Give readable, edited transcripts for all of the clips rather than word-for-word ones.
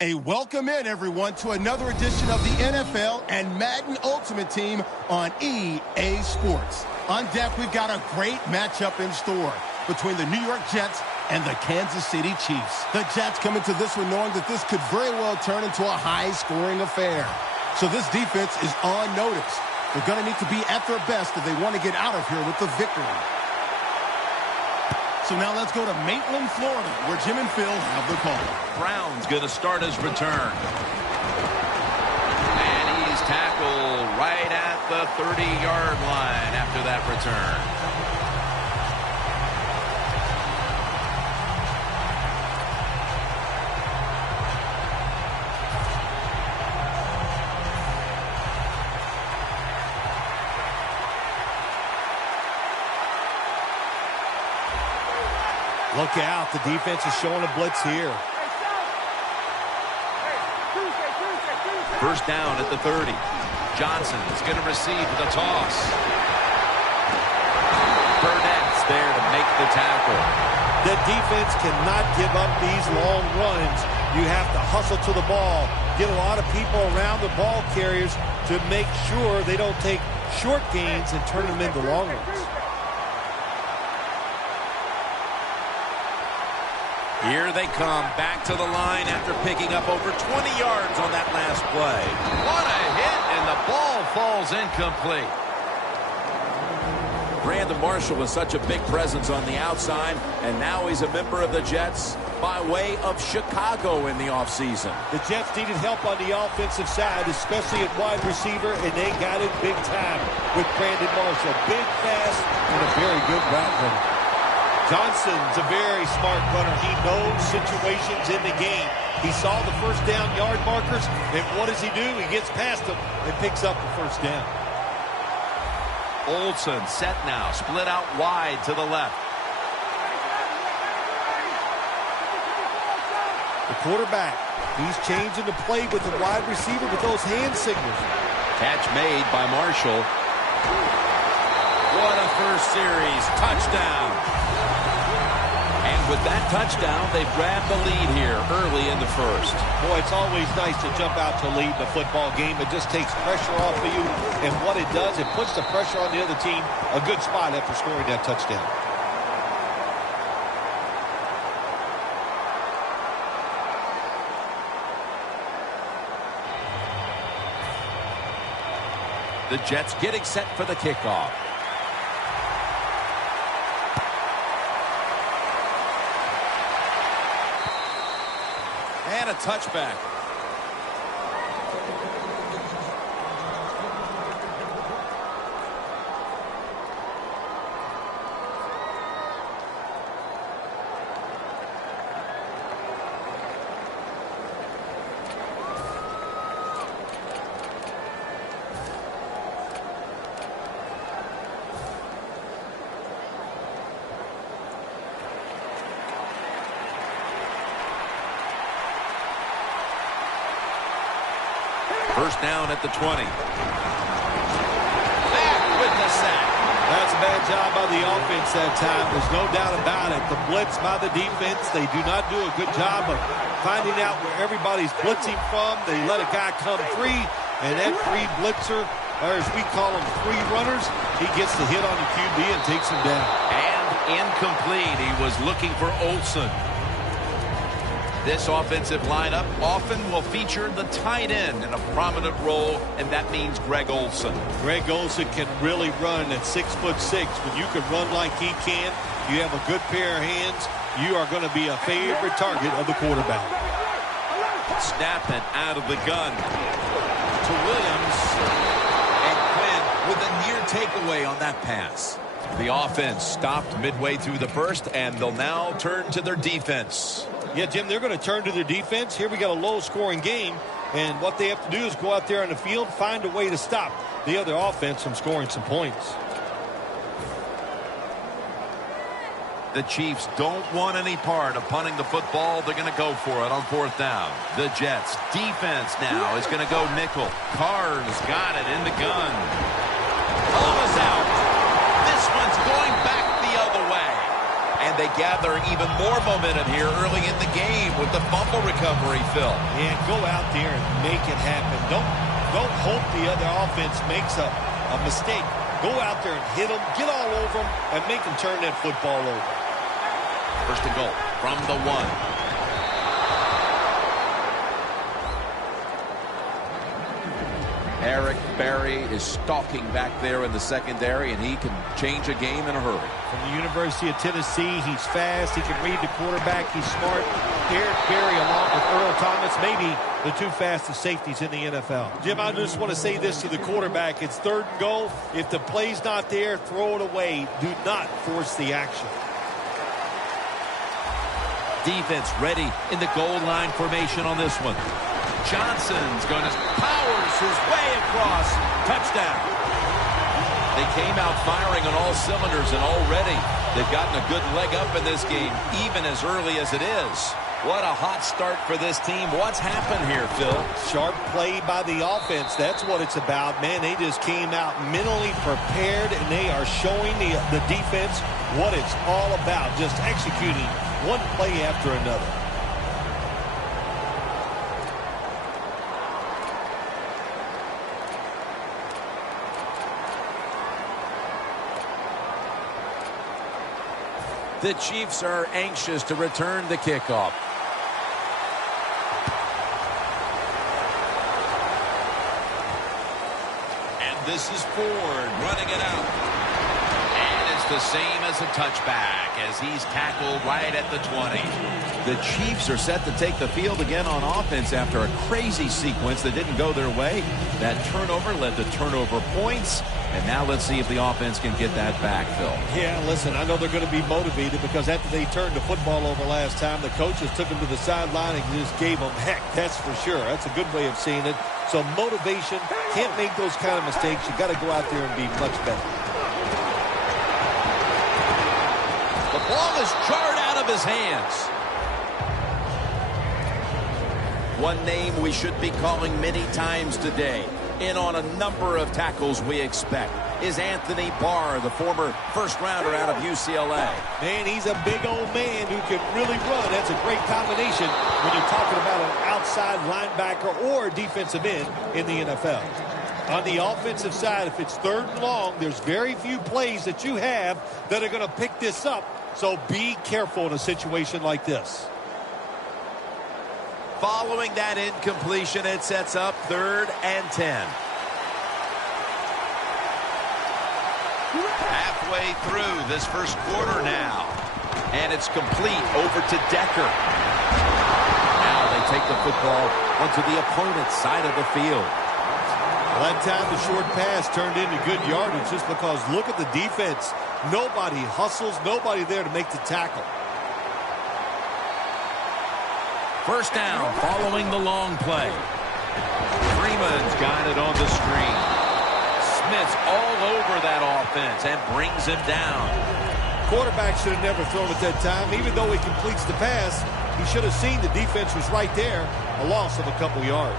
A welcome in, everyone, to another edition of the NFL and Madden Ultimate Team on EA Sports. On deck, we've got a great matchup in store between the New York Jets and the Kansas City Chiefs. The Jets come into this one knowing that this could very well turn into a high-scoring affair. So this defense is on notice. They're going to need to be at their best if they want to get out of here with the victory. So now let's go to Maitland, Florida, where Jim and Phil have the call. Brown's going to start his return. And he's tackled right at the 30-yard line after that return. Look out, the defense is showing a blitz here. First down at the 30. Johnson is going to receive with a toss. Burnett's there to make the tackle. The defense cannot give up these long runs. You have to hustle to the ball. Get a lot of people around the ball carriers to make sure they don't take short gains and turn them into long runs. Here they come back to the line after picking up over 20 yards on that last play. What a hit, and the ball falls incomplete. Brandon Marshall was such a big presence on the outside, and now he's a member of the Jets by way of Chicago in the offseason. The Jets needed help on the offensive side, especially at wide receiver, and they got it big time with Brandon Marshall. Big, fast, and a very good route runner. Johnson's a very smart runner. He knows situations in the game. He saw the first down yard markers, and what does he do? He gets past them and picks up the first down. Olsen set now, split out wide to the left. The quarterback, he's changing the play with the wide receiver with those hand signals. Catch made by Marshall. What a first series. Touchdown. And with that touchdown, they've grabbed the lead here early in the first. Boy, it's always nice to jump out to lead the football game. It just takes pressure off of you. And what it does, it puts the pressure on the other team. A good spot after scoring that touchdown. The Jets getting set for the kickoff. And a touchback. First down at the 20. Back with the sack. That's a bad job by the offense that time. There's no doubt about it. The blitz by the defense, they do not do a good job of finding out where everybody's blitzing from. They let a guy come free, and that free blitzer, or as we call them, free runners, he gets the hit on the QB and takes him down. And incomplete. He was looking for Olsen. This offensive lineup often will feature the tight end in a prominent role, and that means Greg Olsen. Greg Olsen can really run at 6'6". When you can run like he can, you have a good pair of hands, you are going to be a favorite target of the quarterback. Snapping out of the gun to Williams. And Quinn with a near takeaway on that pass. The offense stopped midway through the first, and they'll now turn to their defense. Yeah, Jim, they're going to turn to their defense. Here we got a low-scoring game, and what they have to do is go out there on the field, find a way to stop the other offense from scoring some points. The Chiefs don't want any part of punting the football. They're going to go for it on fourth down. The Jets defense now is going to go nickel. Carr's got it in the gun. Ball is out. This one's going back the other way. And they gather even more momentum here early in the game with the fumble recovery, Phil. Yeah, go out there and make it happen. Don't hope the other offense makes a mistake. Go out there and hit them, get all over them, and make them turn that football over. First and goal from the 1. Eric Berry is stalking back there in the secondary, and he can change a game in a hurry. From the University of Tennessee, he's fast. He can read the quarterback. He's smart. Eric Berry along with Earl Thomas, maybe the two fastest safeties in the NFL. Jim, I just want to say this to the quarterback. It's 3rd and goal. If the play's not there, throw it away. Do not force the action. Defense ready in the goal line formation on this one. Johnson's going to powers his way across. Touchdown. They came out firing on all cylinders, and already they've gotten a good leg up in this game, even as early as it is. What a hot start for this team. What's happened here, Phil? Sharp play by the offense. That's what it's about. Man, they just came out mentally prepared, and they are showing the defense what it's all about, just executing one play after another. The Chiefs are anxious to return the kickoff. And this is Ford running it out. And it's the same as a touchback as he's tackled right at the 20. The Chiefs are set to take the field again on offense after a crazy sequence that didn't go their way. That turnover led to turnover points. And now let's see if the offense can get that back, Phil. Yeah, listen, I know they're going to be motivated because after they turned the football over last time, the coaches took them to the sideline and just gave them heck. That's for sure. That's a good way of seeing it. So motivation, can't make those kind of mistakes. You got to go out there and be much better. The ball is jarred out of his hands. One name we should be calling many times today, in on a number of tackles we expect, is Anthony Barr, the former first-rounder out of UCLA. Man, he's a big old man who can really run. That's a great combination when you're talking about an outside linebacker or defensive end in the NFL. On the offensive side, if it's 3rd and long, there's very few plays that you have that are going to pick this up. So be careful in a situation like this. Following that incompletion, it sets up 3rd and 10. Halfway through this first quarter now. And it's complete over to Decker. Now they take the football onto the opponent's side of the field. Well, that time the short pass turned into good yardage just because look at the defense. Nobody hustles, nobody there to make the tackle. First down following the long play. Freeman's got it on the screen. Smith's all over that offense and brings him down. Quarterback should have never thrown at that time. Even though he completes the pass, he should have seen the defense was right there. A loss of a couple yards.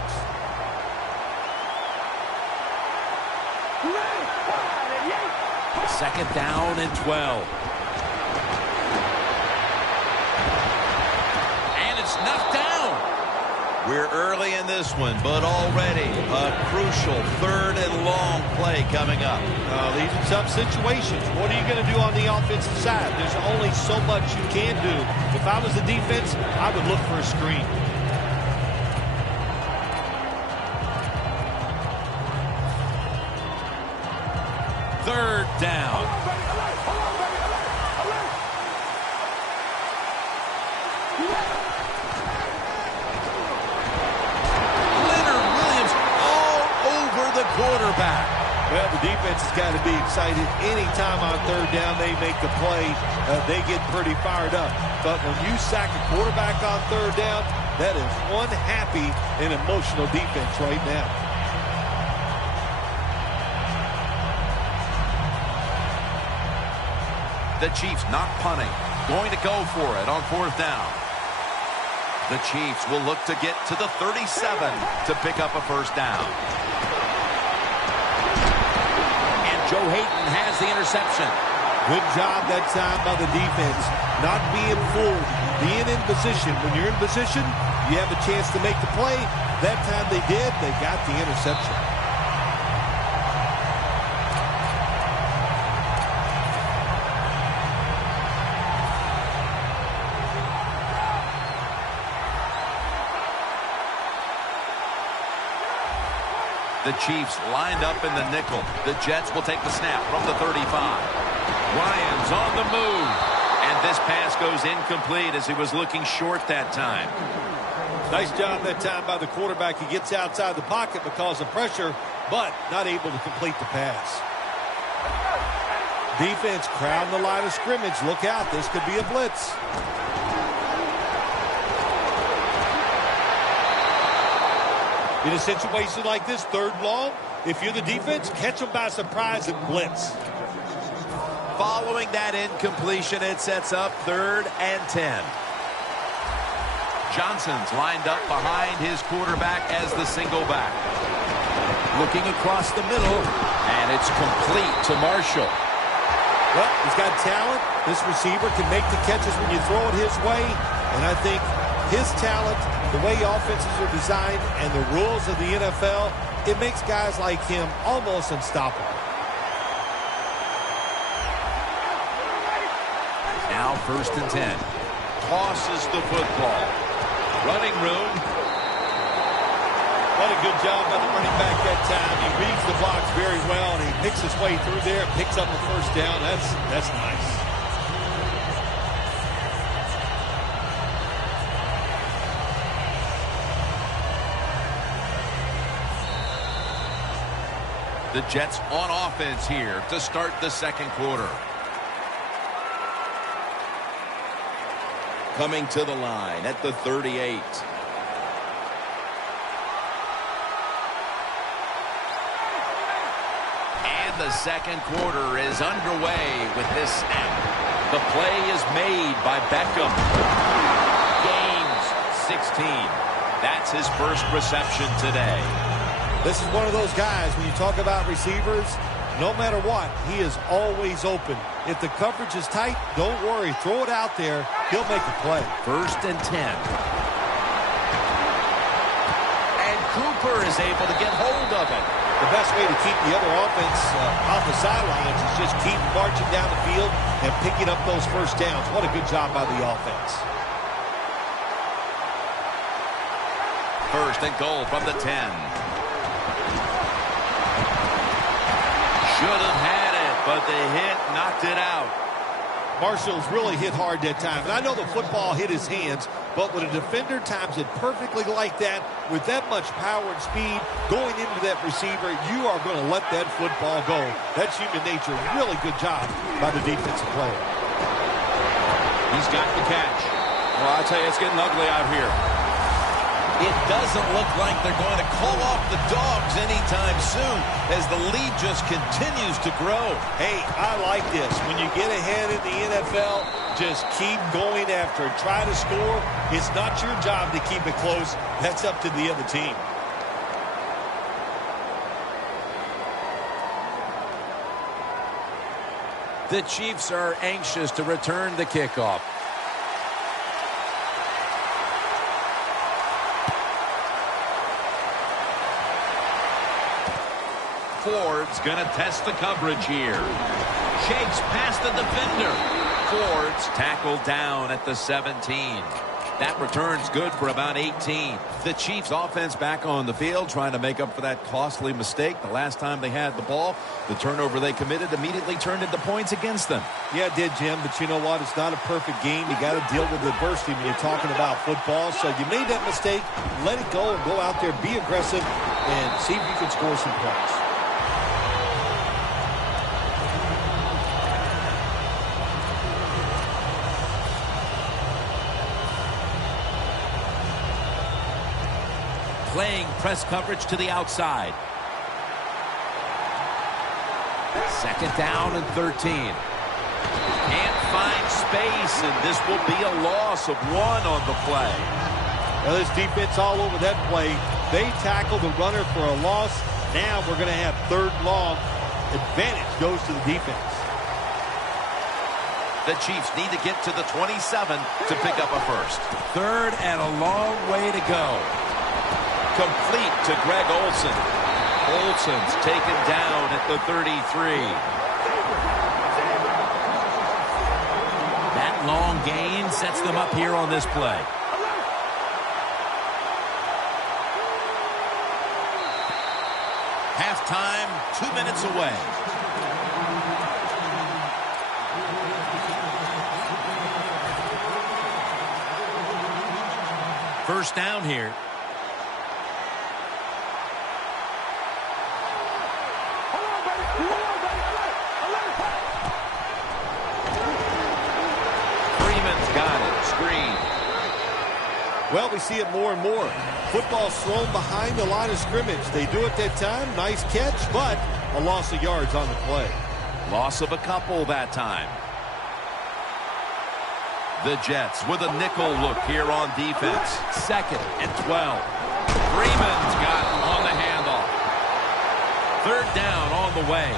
Second down and 12. Knocked down. We're early in this one, but already a crucial 3rd and long play coming up. These are tough situations. What are you going to do on the offensive side? There's only so much you can do. If I was the defense, I would look for a screen. Third down. Quarterback. Well, the defense has got to be excited. Anytime on 3rd down they make the play, they get pretty fired up. But when you sack a quarterback on 3rd down, that is one happy and emotional defense right now. The Chiefs not punting. Going to go for it on 4th down. The Chiefs will look to get to the 37 to pick up a first down. Joe Hayden has the interception. Good job that time by the defense. Not being fooled. Being in position. When you're in position, you have a chance to make the play. That time they did. They got the interception. The Chiefs lined up in the nickel. The Jets will take the snap from the 35. Ryan's on the move. And this pass goes incomplete as he was looking short that time. Nice job that time by the quarterback. He gets outside the pocket because of pressure, but not able to complete the pass. Defense crowding the line of scrimmage. Look out. This could be a blitz. In a situation like this, 3rd long, if you're the defense, catch them by surprise and blitz. Following that incompletion, it sets up 3rd and 10. Johnson's lined up behind his quarterback as the single back. Looking across the middle, and it's complete to Marshall. Well, he's got talent. This receiver can make the catches when you throw it his way, and I think his talent, the way offenses are designed, and the rules of the NFL, it makes guys like him almost unstoppable. Now 1st and 10. Tosses the football. Running room. What a good job by the running back that time. He reads the blocks very well, and he picks his way through there and picks up the 1st down. That's nice. The Jets on offense here to start the 2nd quarter. Coming to the line at the 38. And the 2nd quarter is underway with this snap. The play is made by Beckham. Gains 16. That's his 1st reception today. This is one of those guys, when you talk about receivers, no matter what, he is always open. If the coverage is tight, don't worry. Throw it out there. He'll make a play. 1st and 10. And Cooper is able to get hold of it. The best way to keep the other offense off the sidelines is just keep marching down the field and picking up those 1st downs. What a good job by the offense. 1st and goal from the 10. Should have had it, but the hit knocked it out. Marshall's really hit hard that time. And I know the football hit his hands, but when a defender times it perfectly like that, with that much power and speed going into that receiver, you are going to let that football go. That's human nature. Really good job by the defensive player. He's got the catch. Well, I'll tell you, it's getting ugly out here. It doesn't look like they're going to call off the Dogs anytime soon as the lead just continues to grow. Hey, I like this. When you get ahead in the NFL, just keep going after it. Try to score. It's not your job to keep it close. That's up to the other team. The Chiefs are anxious to return the kickoff. Ford's going to test the coverage here. Shakes past the defender. Ford's tackled down at the 17. That return's good for about 18. The Chiefs offense back on the field trying to make up for that costly mistake. The last time they had the ball, the turnover they committed immediately turned into points against them. Yeah, it did, Jim, but you know what? It's not a perfect game. You got to deal with adversity when you're talking about football. So you made that mistake, let it go, and go out there, be aggressive, and see if you can score some points. Playing press coverage to the outside. 2nd down and 13. Can't find space, and this will be a loss of 1 on the play. Well, this defense all over that play. They tackle the runner for a loss. Now we're going to have 3rd long. Advantage goes to the defense. The Chiefs need to get to the 27 to pick up a first. Third and a long way to go. Complete to Greg Olsen. Olsen's taken down at the 33. That long gain sets them up here on this play. Halftime, 2 minutes away. First down here. Freeman's got it. Screen. Well, we see it more and more. Football's thrown behind the line of scrimmage. They do it that time. Nice catch, but a loss of yards on the play. Loss of a couple that time. The Jets with a nickel look here on defense. 2nd and 12. Freeman's got it on the handoff. 3rd down on the way.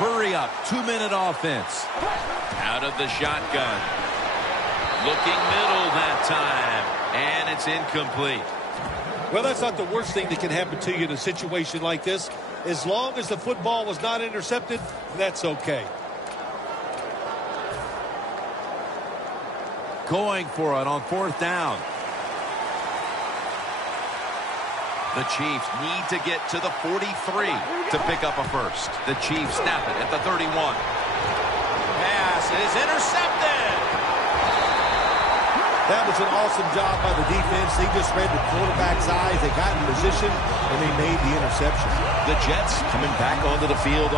Hurry up. 2-minute offense. Out of the shotgun. Looking middle that time. And it's incomplete. Well, that's not the worst thing that can happen to you in a situation like this. As long as the football was not intercepted, that's okay. Going for it on 4th down. The Chiefs need to get to the 43 to pick up a first. The Chiefs snap it at the 31. Pass is intercepted. That was an awesome job by the defense. They just read the quarterback's eyes. They got in position, and they made the interception. The Jets coming back onto the field.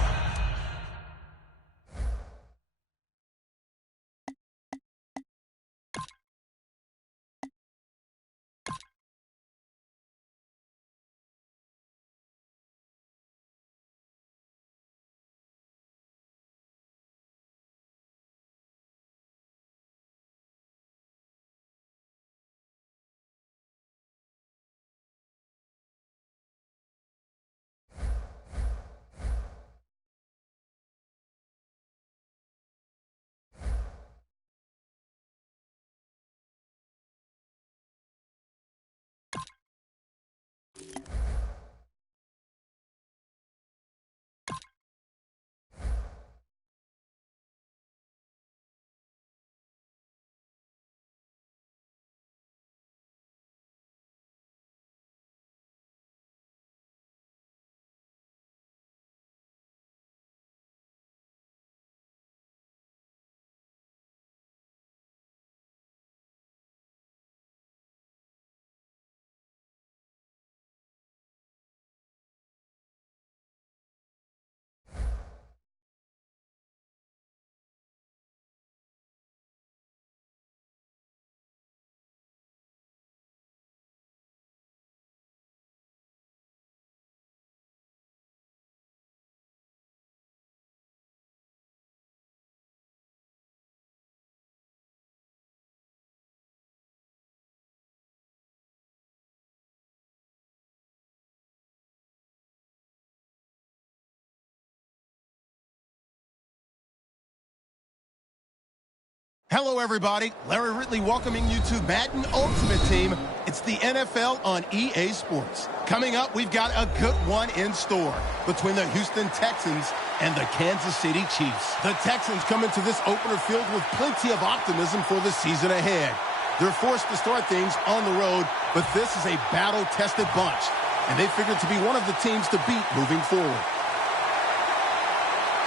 Hello, everybody. Larry Ridley welcoming you to Madden Ultimate Team. It's the NFL on EA Sports. Coming up, we've got a good one in store between the Houston Texans and the Kansas City Chiefs. The Texans come into this opener filled with plenty of optimism for the season ahead. They're forced to start things on the road, but this is a battle-tested bunch, and they figure to be one of the teams to beat moving forward.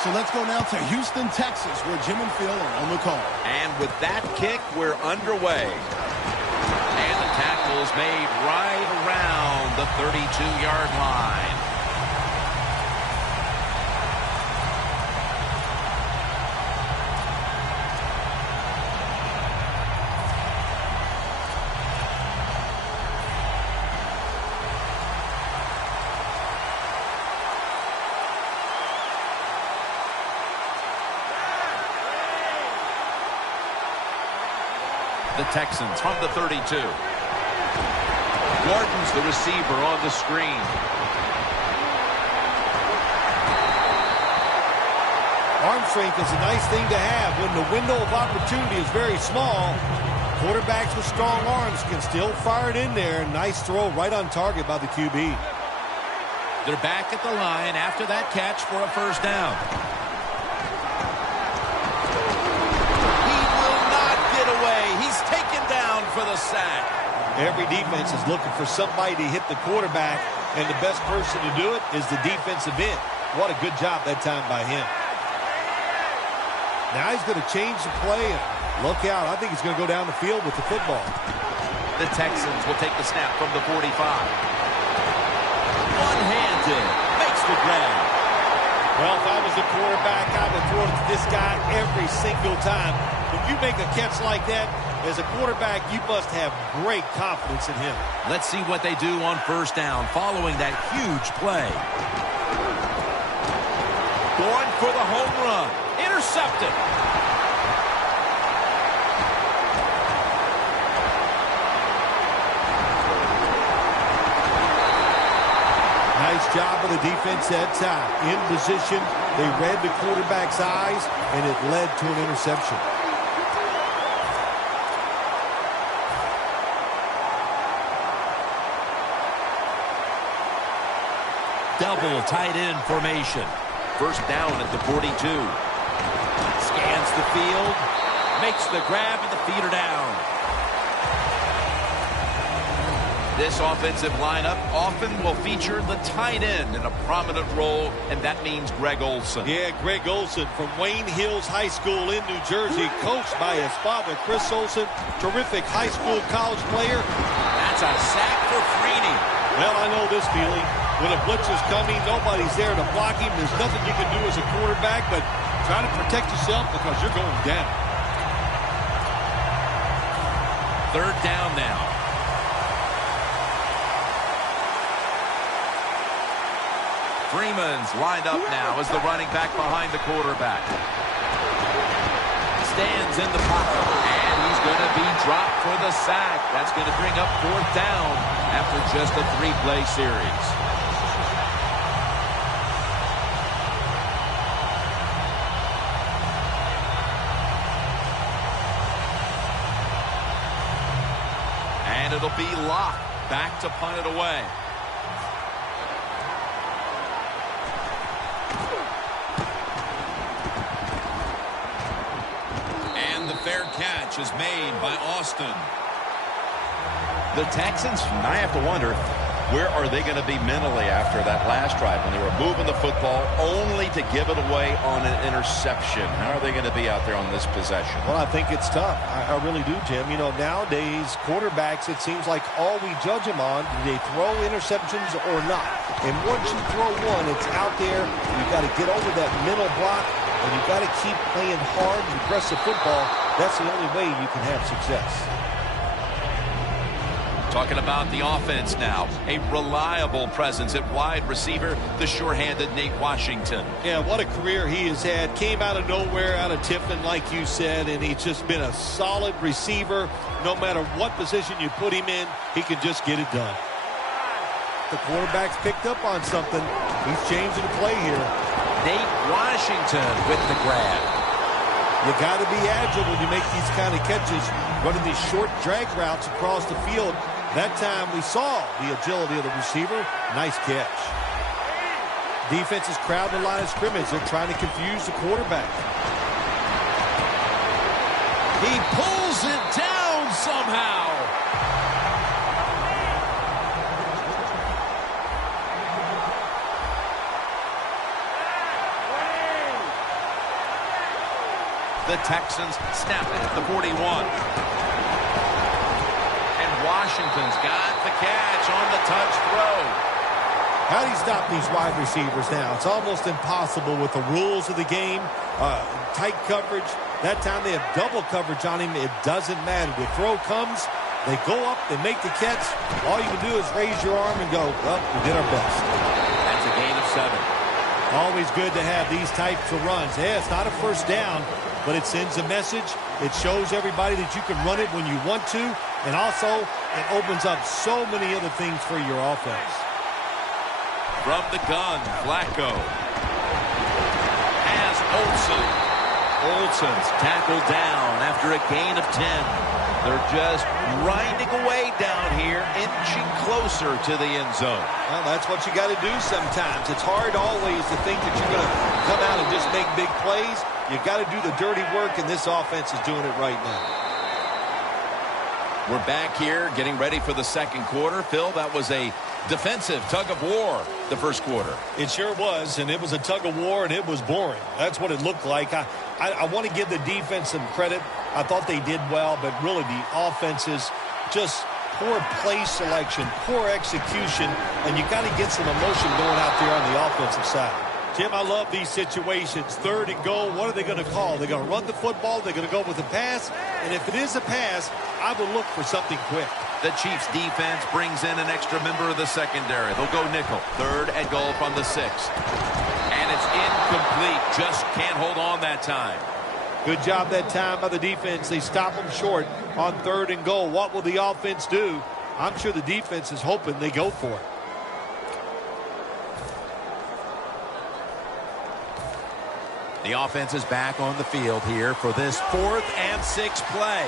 So let's go now to Houston, Texas, where Jim and Phil are on the call. And with that kick, we're underway. And the tackle's made right around the 32-yard line. The Texans from the 32. Gordon's the receiver on the screen. Arm strength is a nice thing to have when the window of opportunity is very small. Quarterbacks with strong arms can still fire it in there. Nice throw right on target by the QB. They're back at the line after that catch for a first down. He will not get away. He's taken down for the sack. Every defense is looking for somebody to hit the quarterback, and the best person to do it is the defensive end. What a good job that time by him. Now he's going to change the play, and look out. I think he's going to go down the field with the football. The Texans will take the snap from the 45. One-handed, makes the grab. Well, if I was the quarterback, I would throw it to this guy every single time. When you make a catch like that, as a quarterback, you must have great confidence in him. Let's see what they do on first down following that huge play. Going for the home run. Intercepted. Nice job of the defense that time. In position, they read the quarterback's eyes, and it led to an interception. Double tight end formation. First down at the 42. Scans the field. Makes the grab, and the feet are down. This offensive lineup often will feature the tight end in a prominent role, and that means Greg Olsen. Yeah, Greg Olsen from Wayne Hills High School in New Jersey, coached by his father, Chris Olsen, terrific high school college player. That's a sack for Freeney. Well, I know this feeling. When a blitz is coming, nobody's there to block him. There's nothing you can do as a quarterback, but try to protect yourself because you're going down. Third down now. Freeman's lined up now as the running back behind the quarterback. Stands in the pocket, and he's going to be dropped for the sack. That's going to bring up fourth down after just a three-play series. And it'll be Locke back to punt it away. And the fair catch is made by Austin. The Texans, I have to wonder, where are they going to be mentally after that last drive when they were moving the football only to give it away on an interception? How are they going to be out there on this possession? Well, I think it's tough. I really do, Jim. You know, nowadays, quarterbacks, it seems like all we judge them on, do they throw interceptions or not? And once you throw one, it's out there. You've got to get over that mental block, and you've got to keep playing hard and aggressive football. That's the only way you can have success. Talking about the offense now. A reliable presence at wide receiver, the sure-handed Nate Washington. Yeah, what a career he has had. Came out of nowhere, out of Tiffin, like you said, and he's just been a solid receiver. No matter what position you put him in, he can just get it done. The quarterback's picked up on something. He's changing the play here. Nate Washington with the grab. You got to be agile when you make these kind of catches, running these short drag routes across the field. That time we saw the agility of the receiver. Nice catch. Defense is crowding the line of scrimmage. They're trying to confuse the quarterback. He pulls it down somehow. The Texans snap it at the 41. Washington's got the catch on the touch throw. How do you stop these wide receivers now? It's almost impossible with the rules of the game. Tight coverage. That time they have double coverage on him. It doesn't matter. The throw comes. They go up. They make the catch. All you can do is raise your arm and go, well, we did our best. That's a gain of 7. Always good to have these types of runs. Yeah, it's not a first down, but it sends a message. It shows everybody that you can run it when you want to. And also, it opens up so many other things for your offense. From the gun, Flacco has a Olsen's tackled down after a gain of 10. They're just grinding away down here, inching closer to the end zone. Well, that's what you got to do sometimes. It's hard always to think that you're going to come out and just make big plays. You got to do the dirty work, and this offense is doing it right now. We're back here getting ready for the second quarter. Phil, that was a defensive tug of war the first quarter. It sure was, and it was a tug of war, and it was boring. That's what it looked like. I want to give the defense some credit. I thought they did well, but really the offense is just poor play selection, poor execution, and you got to get some emotion going out there on the offensive side. Tim, I love these situations. Third and goal, what are they going to call? They're going to run the football, they're going to go with a pass, and if it is a pass, I would look for something quick. The Chiefs defense brings in an extra member of the secondary. They'll go nickel. Third and goal from the 6. And it's incomplete. Just can't hold on that time. Good job that time by the defense. They stop them short on third and goal. What will the offense do? I'm sure the defense is hoping they go for it. The offense is back on the field here for this 4th and 6 play.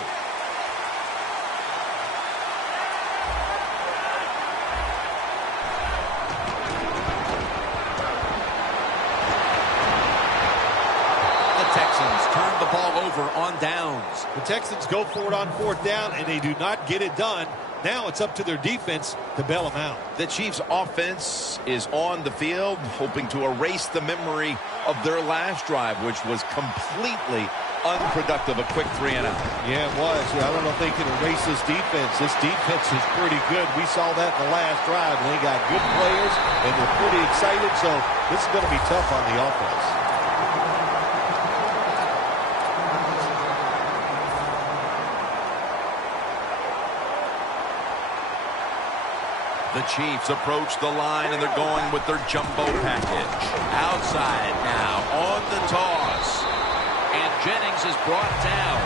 Turn the ball over on downs. The Texans go for it on 4th down, and they do not get it done. Now it's up to their defense to bail them out. The Chiefs' offense is on the field, hoping to erase the memory of their last drive, which was completely unproductive, a quick 3 and out. Yeah, it was. I don't know if they can erase this defense. This defense is pretty good. We saw that in the last drive. They got good players, and they're pretty excited, so this is going to be tough on the offense. The Chiefs approach the line, and they're going with their jumbo package. Outside now on the toss. And Jennings is brought down.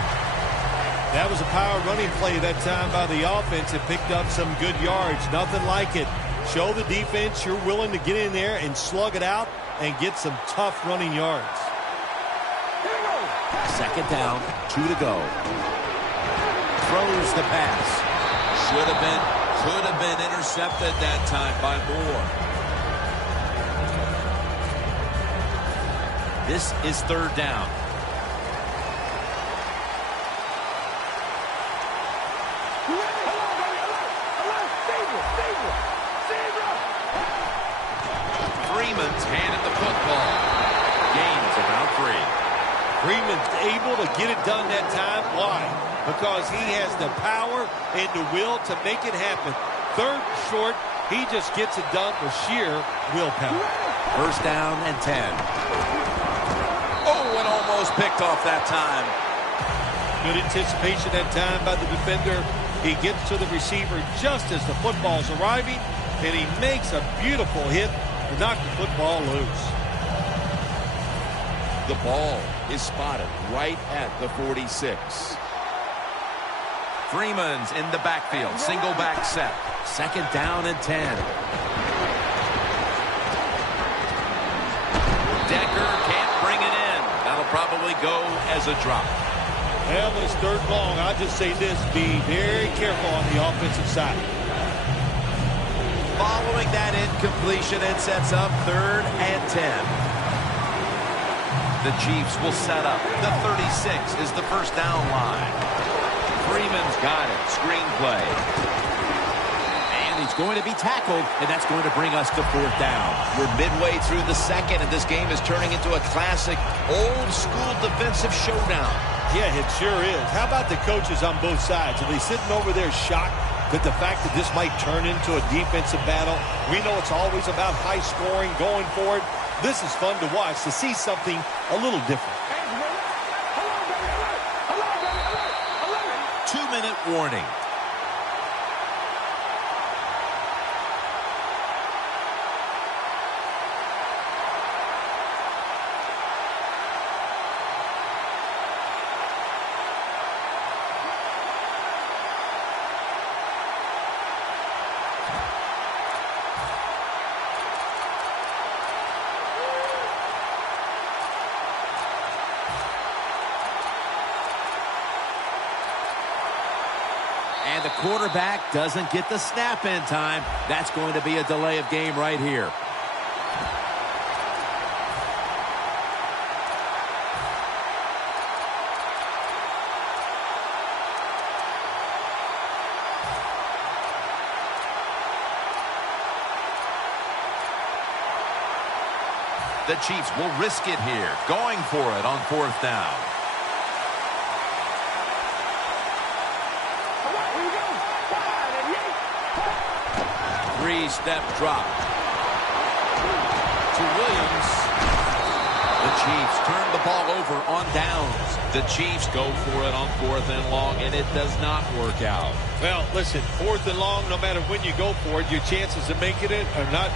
That was a power running play that time by the offense. It picked up some good yards. Nothing like it. Show the defense you're willing to get in there and slug it out and get some tough running yards. Second down, 2 to go. Throws the pass. Could have been intercepted that time by Moore. This is 3rd down. Freeman's handed the football. Gains about 3. Freeman's able to get it done that time. Why? Because he has the power and the will to make it happen. 3rd and short, he just gets it done with sheer willpower. 1st down and 10. Oh, and almost picked off that time. Good anticipation that time by the defender. He gets to the receiver just as the football's arriving, and he makes a beautiful hit to knock the football loose. The ball is spotted right at the 46. Freeman's in the backfield. Single back set. 2nd down and 10. Decker can't bring it in. That'll probably go as a drop. Well, it's 3rd long. I'll just say this. Be very careful on the offensive side. Following that incompletion, it sets up 3rd and 10. The Chiefs will set up. The 36 is the 1st down line. Freeman's got it. Screen play. And he's going to be tackled, and that's going to bring us to 4th down. We're midway through the 2nd, and this game is turning into a classic old-school defensive showdown. Yeah, it sure is. How about the coaches on both sides? Are they sitting over there shocked that the fact that this might turn into a defensive battle? We know it's always about high scoring, going forward. This is fun to watch, to see something a little different. 2-minute warning. And the quarterback doesn't get the snap in time. That's going to be a delay of game right here. The Chiefs will risk it here, going for it on 4th down. Three-step drop to Williams. The Chiefs turn the ball over on downs. The Chiefs go for it on 4th and long, and it does not work out. Well, listen, 4th and long, no matter when you go for it, your chances of making it are not